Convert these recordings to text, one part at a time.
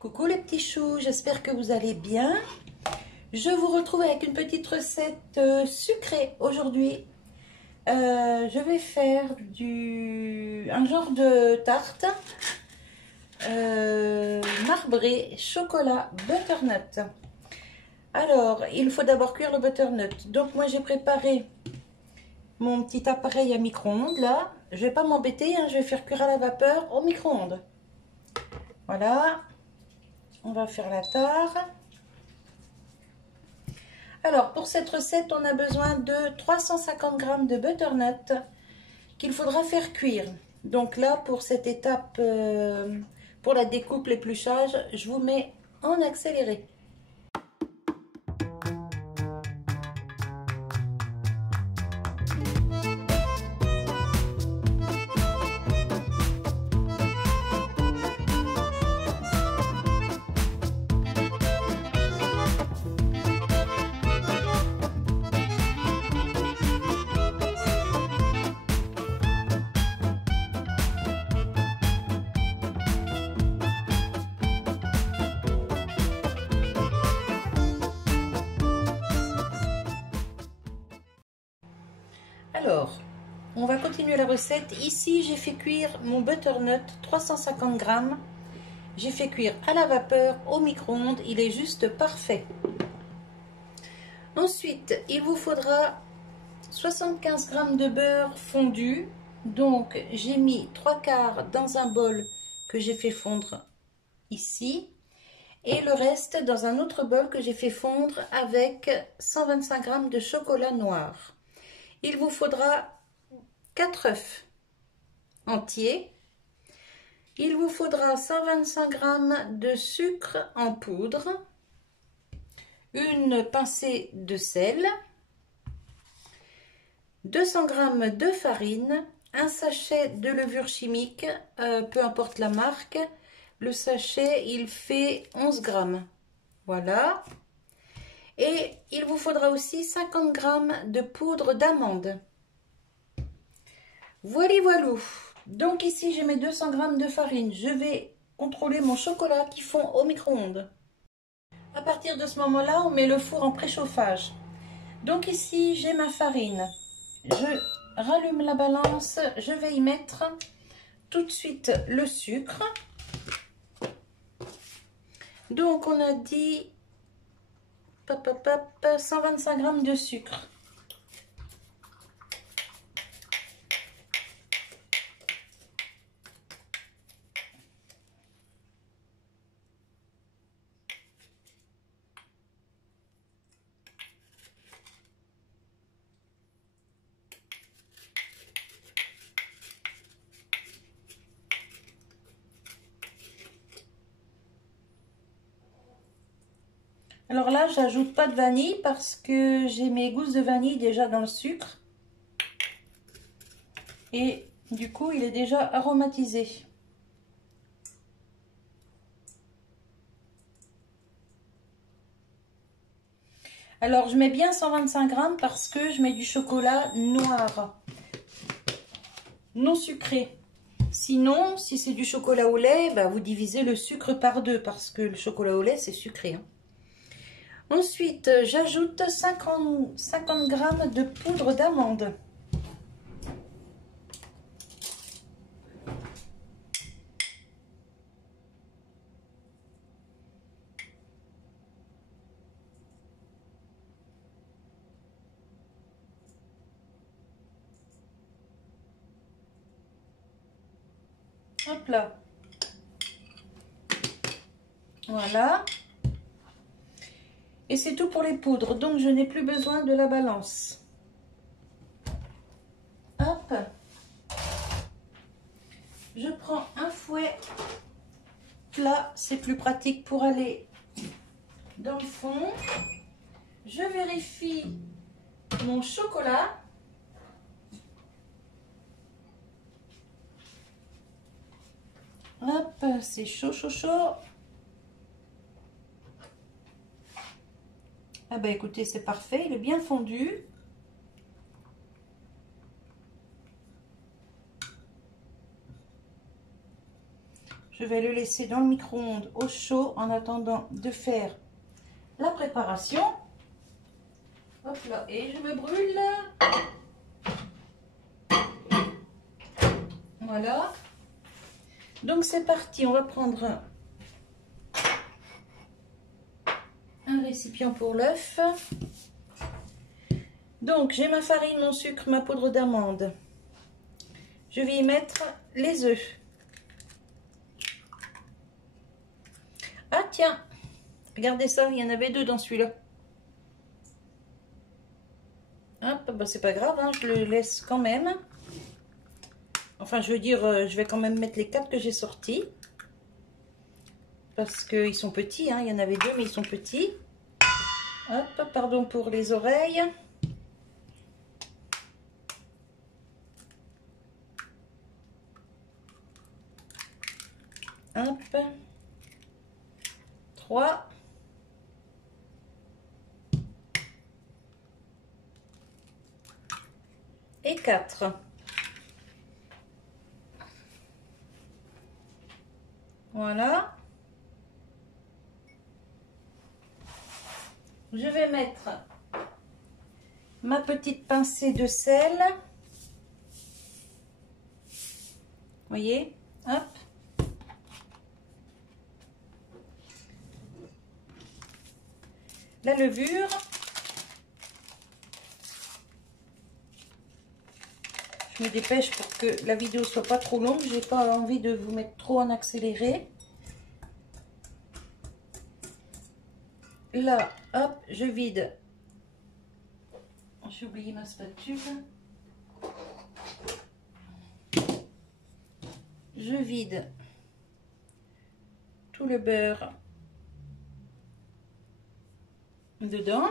Coucou les petits choux, j'espère que vous allez bien. Je vous retrouve avec une petite recette sucrée aujourd'hui. Je vais faire un genre de tarte marbrée chocolat butternut. Alors, il faut d'abord cuire le butternut. Donc moi j'ai préparé mon petit appareil à micro-ondes là. Je vais pas m'embêter, hein, je vais faire cuire à la vapeur au micro-ondes. Voilà. On va faire la tare. Alors, pour cette recette, on a besoin de 350 g de butternut qu'il faudra faire cuire. Donc là, pour cette étape, pour la découpe, l'épluchage, je vous mets en accéléré. Alors, on va continuer la recette. Ici, j'ai fait cuire mon butternut 350 g. J'ai fait cuire à la vapeur au micro-ondes. Il est juste parfait. Ensuite, il vous faudra 75 g de beurre fondu. Donc, j'ai mis 3/4 dans un bol que j'ai fait fondre ici. Et le reste dans un autre bol que j'ai fait fondre avec 125 g de chocolat noir. Il vous faudra 4 œufs entiers. Il vous faudra 125 g de sucre en poudre, une pincée de sel, 200 g de farine, un sachet de levure chimique, peu importe la marque. Le sachet, il fait 11 g. Voilà. Et il vous faudra aussi 50 g de poudre d'amande. Voilou. Donc ici, j'ai mes 200 g de farine. Je vais contrôler mon chocolat qui fond au micro-ondes. À partir de ce moment-là, on met le four en préchauffage. Donc ici, j'ai ma farine. Je rallume la balance. Je vais y mettre tout de suite le sucre. Donc on a dit 125 g de sucre. Alors là, j'ajoute pas de vanille parce que j'ai mes gousses de vanille déjà dans le sucre. Et du coup, il est déjà aromatisé. Alors, je mets bien 125 g parce que je mets du chocolat noir, non sucré. Sinon, si c'est du chocolat au lait, bah, vous divisez le sucre par 2 parce que le chocolat au lait, c'est sucré, hein. Ensuite, j'ajoute 50 g de poudre d'amande. Hop là. Voilà. Et c'est tout pour les poudres, donc je n'ai plus besoin de la balance. Hop. Je prends un fouet plat, c'est plus pratique pour aller dans le fond. Je vérifie mon chocolat. Hop, c'est chaud, chaud, chaud. Ah bah écoutez, c'est parfait, il est bien fondu. je vais le laisser dans le micro-ondes au chaud en attendant de faire la préparation. Hop là, et je me brûle. Voilà. Donc c'est parti, on va prendre un récipient pour l'œuf. Donc j'ai ma farine, mon sucre, ma poudre d'amande. Je vais y mettre les œufs. Ah tiens, regardez ça, il y en avait 2 dans celui-là. Hop, bah c'est pas grave, hein, je le laisse quand même. Enfin, je veux dire, je vais quand même mettre les 4 que j'ai sortis. Parce qu'ils sont petits, hein, il y en avait 2, mais ils sont petits. Hop, pardon pour les oreilles. Hop. 3. Et 4. Voilà. Je vais mettre ma petite pincée de sel. Vous voyez? Hop. La levure. Je me dépêche pour que la vidéo soit pas trop longue. J'ai pas envie de vous mettre trop en accéléré. Là, hop, je vide. J'ai oublié ma spatule. Je vide tout le beurre dedans.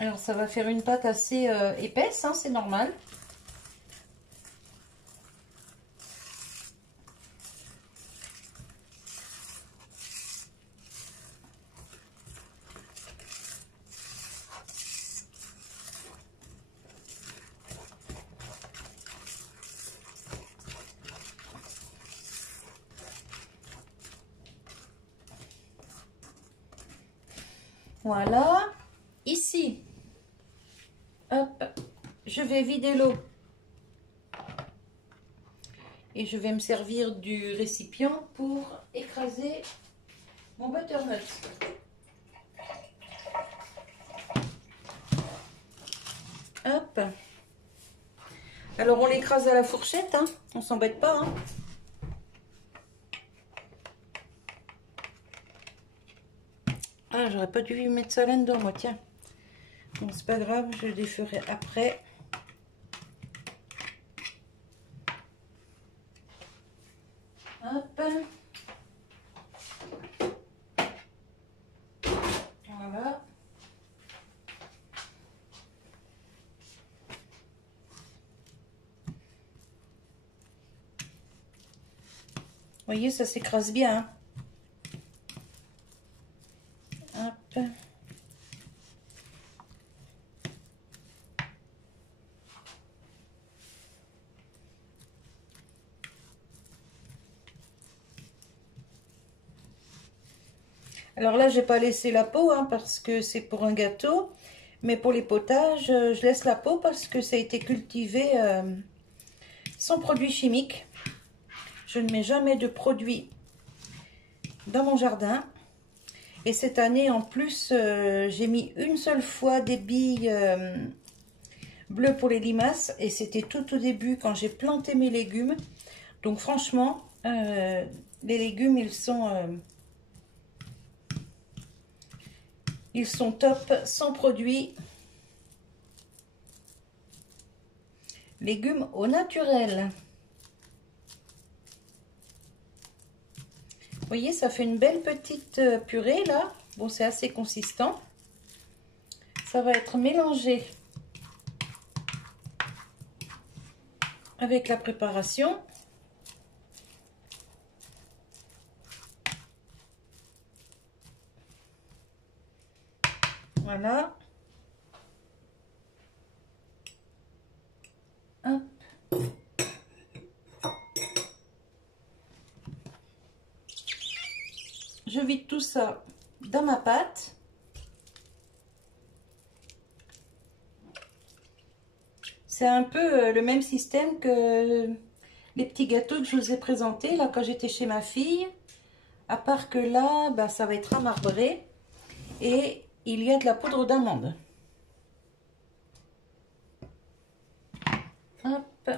Alors ça va faire une pâte assez épaisse, hein, c'est normal. Voilà. Ici, hop, je vais vider l'eau. Et je vais me servir du récipient pour écraser mon butternut. Hop. Alors on l'écrase à la fourchette, hein. On s'embête pas, hein. Ah, j'aurais pas dû mettre ça là-dedans, moi, tiens. Bon, c'est pas grave, je le déferai après. Hop. Voilà. Vous voyez, ça s'écrase bien, hein. Hop. Alors là, j'ai pas laissé la peau, hein, parce que c'est pour un gâteau. Mais pour les potages, je laisse la peau parce que ça a été cultivé sans produits chimiques. Je ne mets jamais de produits dans mon jardin. Et cette année, en plus, j'ai mis une seule fois des billes bleues pour les limaces. Et c'était tout au début quand j'ai planté mes légumes. Donc franchement, les légumes, ils sont top, sans produits. Légumes au naturel. Vous voyez, ça fait une belle petite purée là. Bon, c'est assez consistant. Ça va être mélangé avec la préparation. Voilà. Hop. Je vide tout ça dans ma pâte. C'est un peu le même système que les petits gâteaux que je vous ai présentés là quand j'étais chez ma fille. À part que là, bah, ça va être à marbré et il y a de la poudre d'amande. Hop.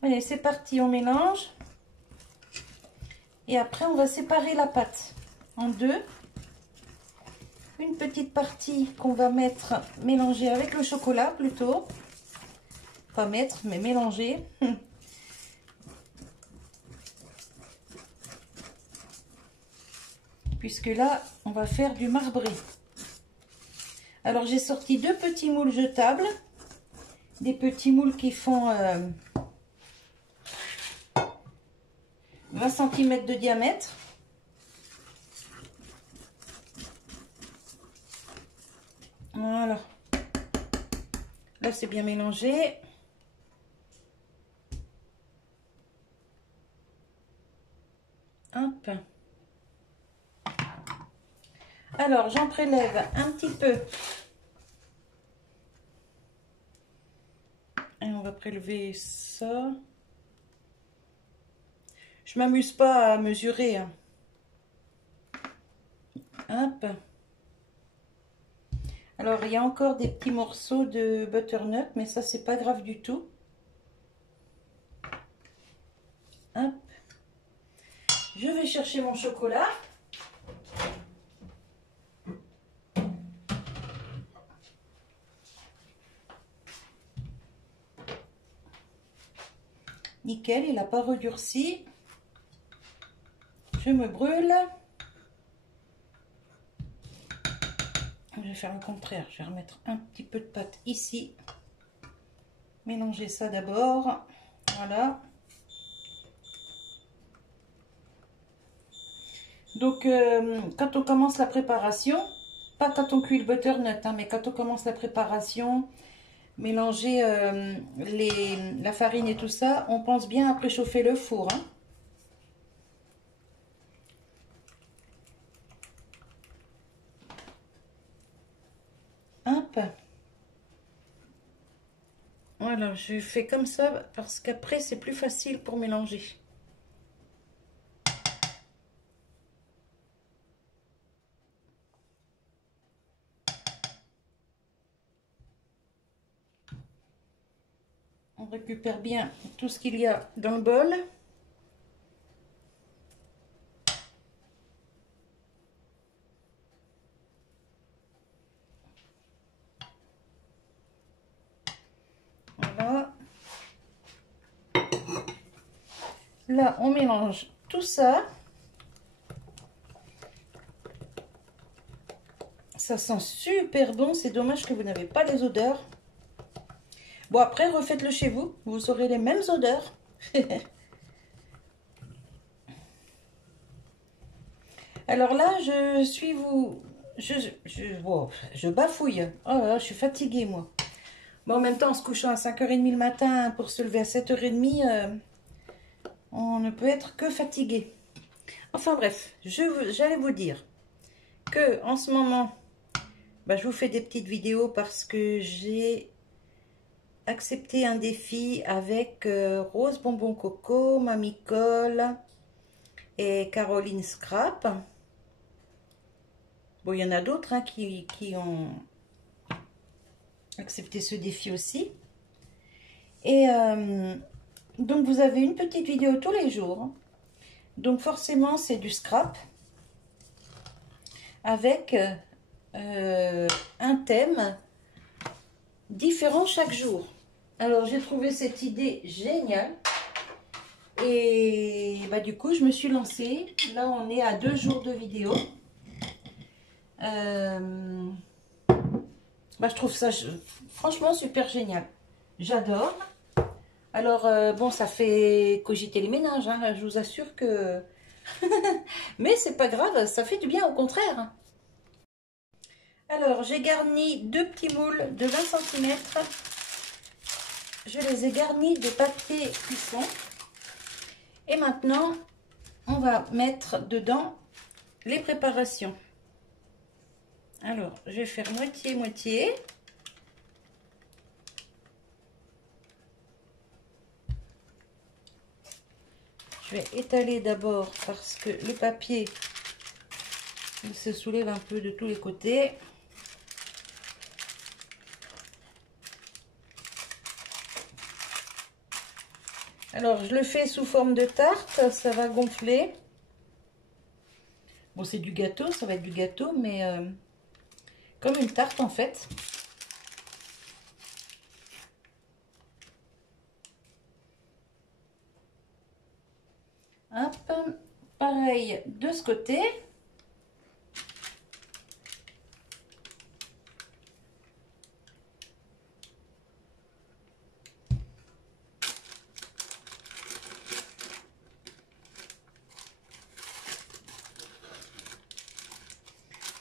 Allez, c'est parti, on mélange. Et après, on va séparer la pâte en deux. Une petite partie qu'on va mettre, mélanger avec le chocolat plutôt. Pas mettre, mais mélanger. Puisque là, on va faire du marbré. Alors, j'ai sorti deux petits moules jetables. Des petits moules qui font 20 cm de diamètre. Voilà. Là, c'est bien mélangé. Hop. Alors, j'en prélève un petit peu. Et on va prélever ça. Je m'amuse pas à mesurer. Hein. Hop. Alors, il y a encore des petits morceaux de butternut, mais ça, c'est pas grave du tout. Hop. Je vais chercher mon chocolat. Nickel, il n'a pas redurci. Je me brûle. Je vais faire le contraire. Je vais remettre un petit peu de pâte ici. Mélanger ça d'abord. Voilà. Donc, quand on commence la préparation, pas quand on cuit le butternut, hein, mais quand on commence la préparation, mélanger la farine et tout ça, on pense bien à préchauffer le four. Hein. Hop. Voilà, je fais comme ça parce qu'après c'est plus facile pour mélanger. On récupère bien tout ce qu'il y a dans le bol. Voilà. Là, on mélange tout ça. Ça sent super bon. C'est dommage que vous n'avez pas les odeurs. Bon, après, refaites-le chez vous. Vous aurez les mêmes odeurs. Alors là, je bafouille. Oh là là, je suis fatiguée, moi. Bon, en même temps, en se couchant à 5h30 le matin pour se lever à 7h30, on ne peut être que fatigué. Enfin bref, j'allais vous dire que en ce moment, bah, je vous fais des petites vidéos parce que j'ai accepté un défi avec Rose Bonbon Coco, Mamie Cole et Caroline Scrap. Bon, il y en a d'autres hein, qui ont accepté ce défi aussi. Et donc, vous avez une petite vidéo tous les jours. Donc, forcément, c'est du scrap avec un thème différent chaque jour. Alors, j'ai trouvé cette idée géniale. Et bah, du coup, je me suis lancée. Là, on est à 2 jours de vidéo. Bah, je trouve ça franchement super génial. J'adore. Alors, bon, ça fait cogiter les ménages, hein, je vous assure que... Mais c'est pas grave, ça fait du bien, au contraire. Alors, j'ai garni deux petits moules de 20 cm. Je les ai garnis de papier cuisson. Et maintenant, on va mettre dedans les préparations. Alors, je vais faire moitié-moitié. Je vais étaler d'abord parce que le papier il se soulève un peu de tous les côtés. Alors, je le fais sous forme de tarte, ça va gonfler. Bon, c'est du gâteau, ça va être du gâteau, mais comme une tarte en fait. Hop, pareil de ce côté.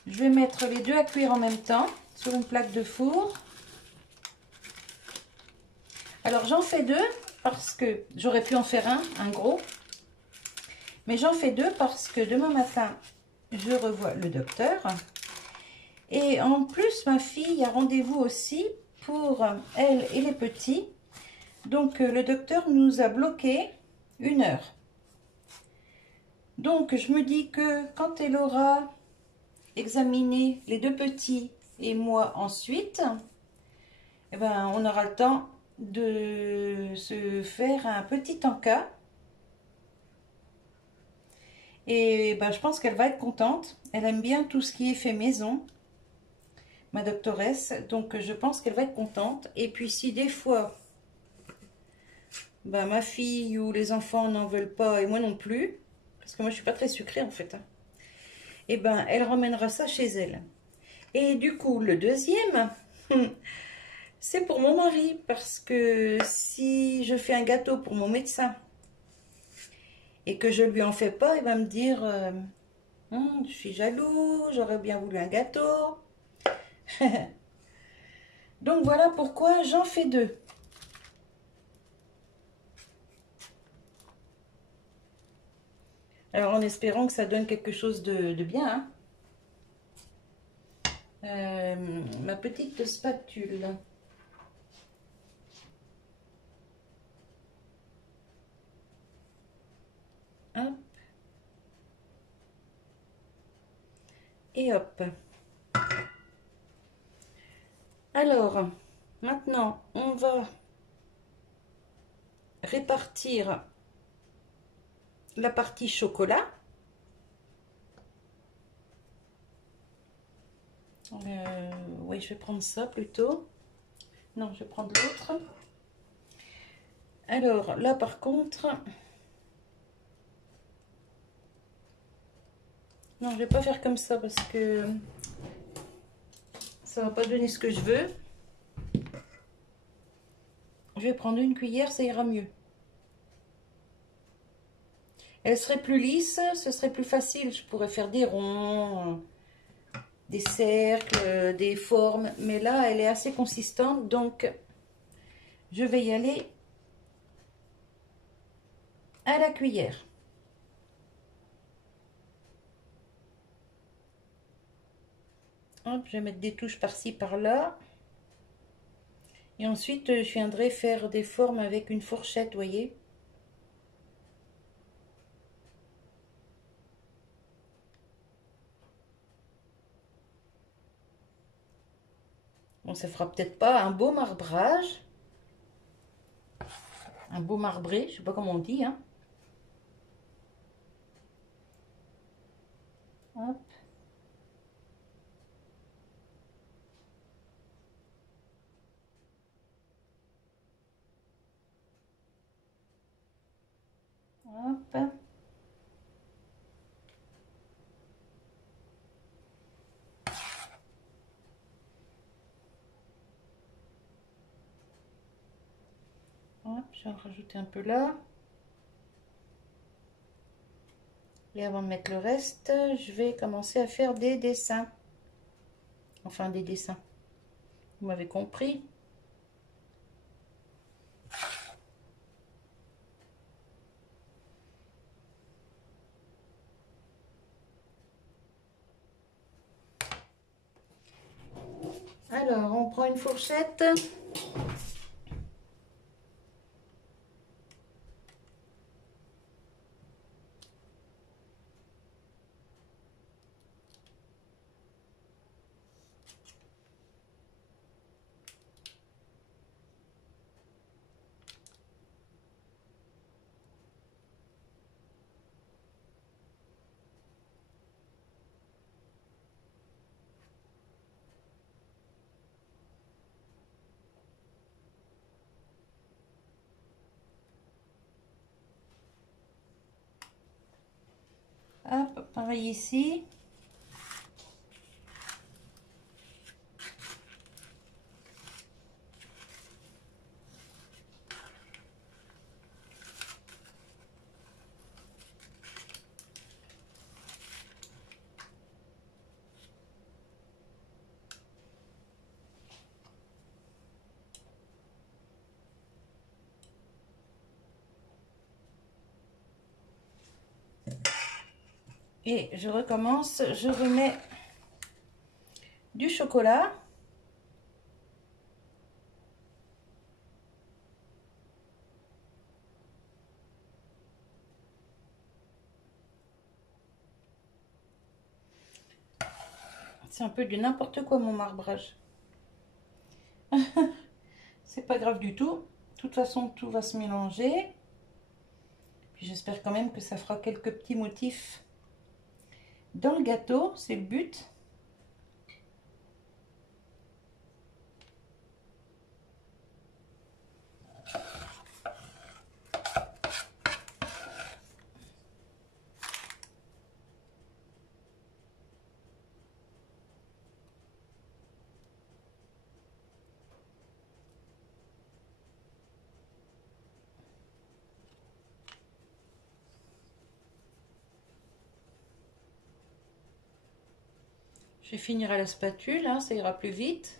Je vais mettre les deux à cuire en même temps sur une plaque de four. Alors j'en fais deux parce que j'aurais pu en faire un gros. Mais j'en fais deux parce que demain matin, je revois le docteur. Et en plus, ma fille a rendez-vous aussi pour elle et les petits. Donc le docteur nous a bloqué 1 heure. Donc je me dis que quand elle aura examiné les deux petits et moi ensuite, eh ben, on aura le temps de se faire un petit encas. Et ben, je pense qu'elle va être contente. Elle aime bien tout ce qui est fait maison, ma doctoresse. Donc je pense qu'elle va être contente. Et puis si des fois, ben, ma fille ou les enfants n'en veulent pas et moi non plus, parce que moi je suis pas très sucrée en fait, et ben elle ramènera ça chez elle. Et du coup le deuxième, c'est pour mon mari, parce que si je fais un gâteau pour mon médecin et que je lui en fais pas, il va me dire je suis jaloux, j'aurais bien voulu un gâteau. Donc voilà pourquoi j'en fais deux. Alors en espérant que ça donne quelque chose de bien. Hein. Ma petite spatule. Hop. Et hop. Alors, maintenant, on va répartir la partie chocolat. Oui, je vais prendre ça plutôt. Non, je vais prendre l'autre. Alors, là, par contre... Non, je vais pas faire comme ça parce que ça va pas donner ce que je veux. Je vais prendre une cuillère, ça ira mieux. Elle serait plus lisse, ce serait plus facile. Je pourrais faire des ronds, des cercles, des formes. Mais là, elle est assez consistante, donc je vais y aller à la cuillère. Hop, je vais mettre des touches par-ci, par-là. Et ensuite, je viendrai faire des formes avec une fourchette, vous voyez. Bon, ça fera peut-être pas un beau marbrage. Un beau marbré, je sais pas comment on dit, hein. Hop. Hop. Hop, je vais en rajouter un peu là. Et avant de mettre le reste, je vais commencer à faire des dessins. Enfin, des dessins. Vous m'avez compris? Alors, on prend une fourchette. Hop, pareil ici. Et je recommence, je remets du chocolat. C'est un peu du n'importe quoi mon marbrage. C'est pas grave du tout. De toute façon, tout va se mélanger. Puis j'espère quand même que ça fera quelques petits motifs dans le gâteau, c'est le but. Je vais finir à la spatule, hein, ça ira plus vite.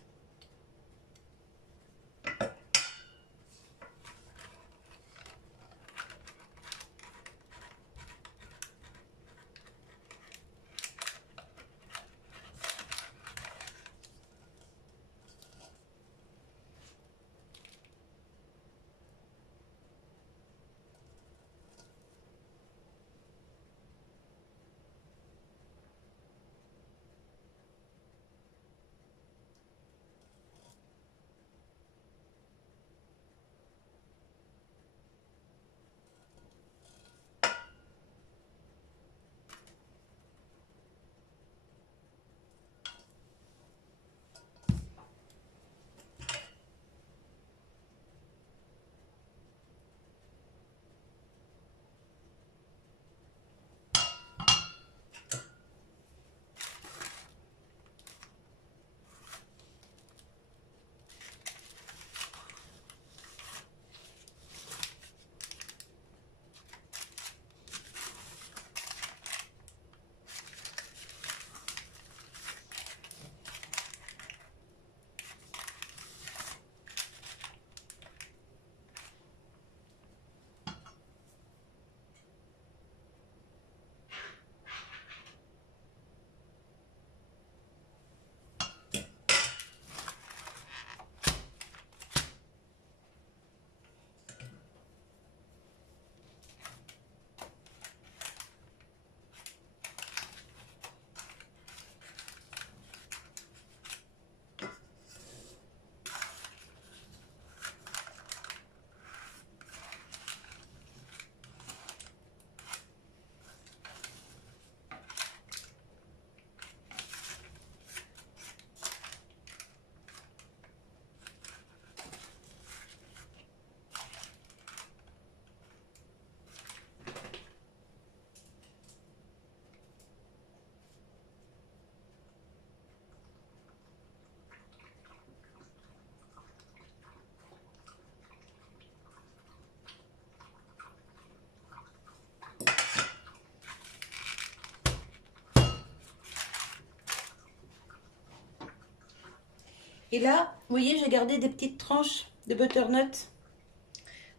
Et là, vous voyez, j'ai gardé des petites tranches de butternut.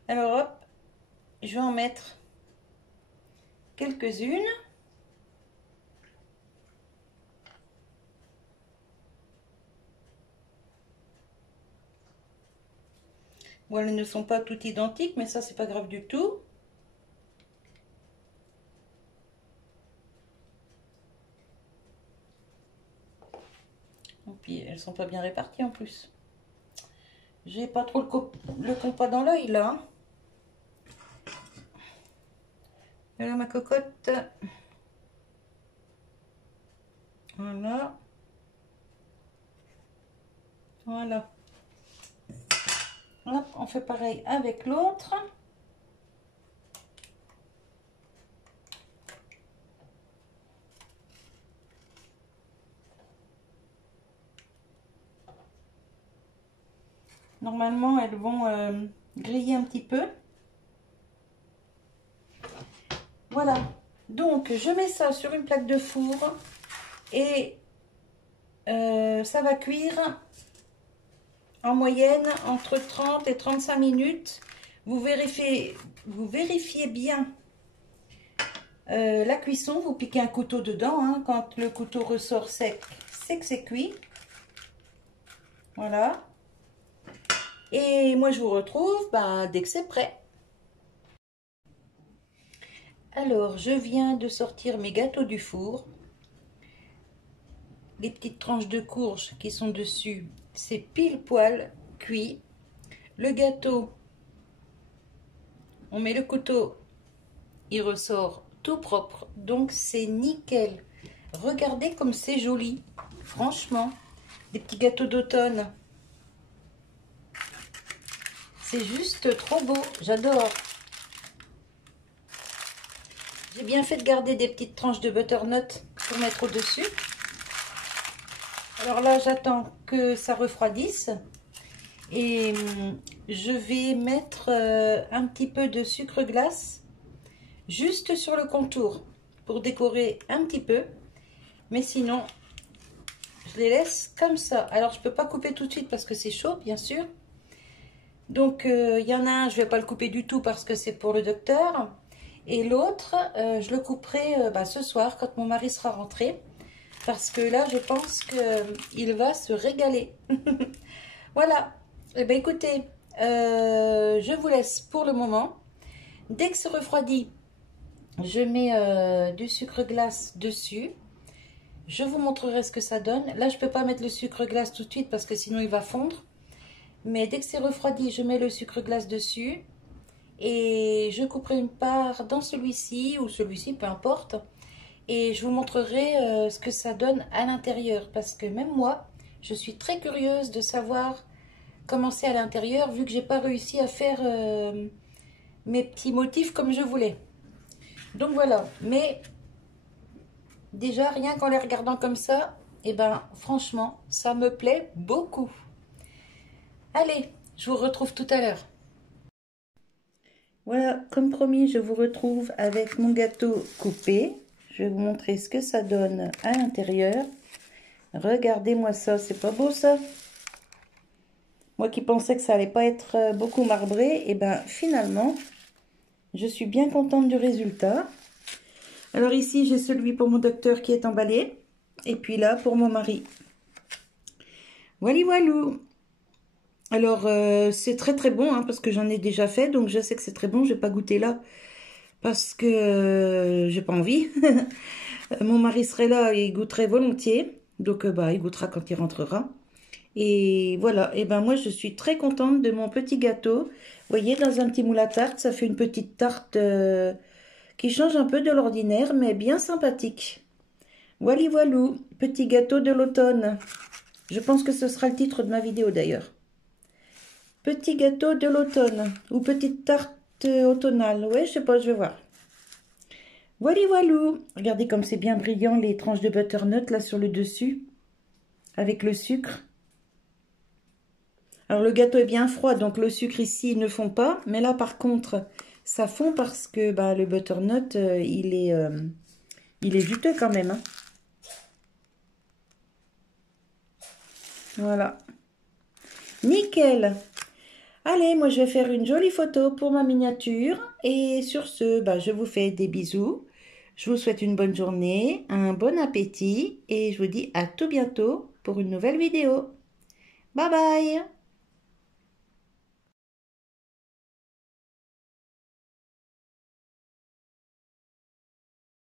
Alors hop, je vais en mettre quelques-unes. Bon, elles ne sont pas toutes identiques, mais ça, c'est pas grave du tout. Et puis, elles sont pas bien réparties en plus. J'ai pas trop le compas dans l'œil, là. Voilà ma cocotte. Voilà. Voilà. Hop, on fait pareil avec l'autre. Normalement, elles vont griller un petit peu. Voilà. Donc, je mets ça sur une plaque de four et ça va cuire en moyenne entre 30 et 35 minutes. Vous vérifiez bien la cuisson. Vous piquez un couteau dedans. Hein. Quand le couteau ressort sec, c'est que c'est cuit. Voilà. Et moi, je vous retrouve dès que c'est prêt. Alors, je viens de sortir mes gâteaux du four. Les petites tranches de courge qui sont dessus, c'est pile poil cuit. Le gâteau, on met le couteau, il ressort tout propre, donc c'est nickel. Regardez comme c'est joli, franchement, des petits gâteaux d'automne. C'est juste trop beau, j'adore. J'ai bien fait de garder des petites tranches de butternut pour mettre au-dessus. Alors là, j'attends que ça refroidisse. Et je vais mettre un petit peu de sucre glace juste sur le contour pour décorer un petit peu. Mais sinon, je les laisse comme ça. Alors, je ne peux pas couper tout de suite parce que c'est chaud, bien sûr. Donc, il y en a un, je ne vais pas le couper du tout parce que c'est pour le docteur. Et l'autre, je le couperai ce soir quand mon mari sera rentré. Parce que là, je pense qu'il va se régaler. Voilà. Eh bien, écoutez, je vous laisse pour le moment. Dès que c'est refroidi, je mets du sucre glace dessus. Je vous montrerai ce que ça donne. Là, je ne peux pas mettre le sucre glace tout de suite parce que sinon il va fondre. Mais dès que c'est refroidi, je mets le sucre glace dessus. Et je couperai une part dans celui-ci ou celui-ci, peu importe. Et je vous montrerai ce que ça donne à l'intérieur. Parce que même moi, je suis très curieuse de savoir comment c'est à l'intérieur, vu que j'ai pas réussi à faire mes petits motifs comme je voulais. Donc voilà. Mais déjà, rien qu'en les regardant comme ça, et franchement, ça me plaît beaucoup. Allez, je vous retrouve tout à l'heure. Voilà, comme promis, je vous retrouve avec mon gâteau coupé. Je vais vous montrer ce que ça donne à l'intérieur. Regardez-moi ça, c'est pas beau ça? Moi qui pensais que ça allait pas être beaucoup marbré, et finalement, je suis bien contente du résultat. Alors ici, j'ai celui pour mon docteur qui est emballé. Et puis là, pour mon mari. Voilà, voilou. Alors, c'est très très bon, hein, parce que j'en ai déjà fait. Donc, je sais que c'est très bon. Je vais pas goûter là, parce que j'ai pas envie. Mon mari serait là et il goûterait volontiers. Donc, il goûtera quand il rentrera. Et voilà, et moi je suis très contente de mon petit gâteau. Vous voyez, dans un petit moule à tarte, ça fait une petite tarte qui change un peu de l'ordinaire, mais bien sympathique. Voilà, voilou, petit gâteau de l'automne. Je pense que ce sera le titre de ma vidéo d'ailleurs. Petit gâteau de l'automne, ou petite tarte automnale. Ouais, je sais pas, je vais voir. Voilà, voilou. Regardez comme c'est bien brillant les tranches de butternut là sur le dessus, avec le sucre. Alors le gâteau est bien froid, donc le sucre ici ne fond pas. Mais là par contre, ça fond parce que le butternut, il est juteux quand même. Hein. Voilà. Nickel. Allez, moi je vais faire une jolie photo pour ma miniature. Et sur ce, je vous fais des bisous. Je vous souhaite une bonne journée, un bon appétit et je vous dis à tout bientôt pour une nouvelle vidéo. Bye bye!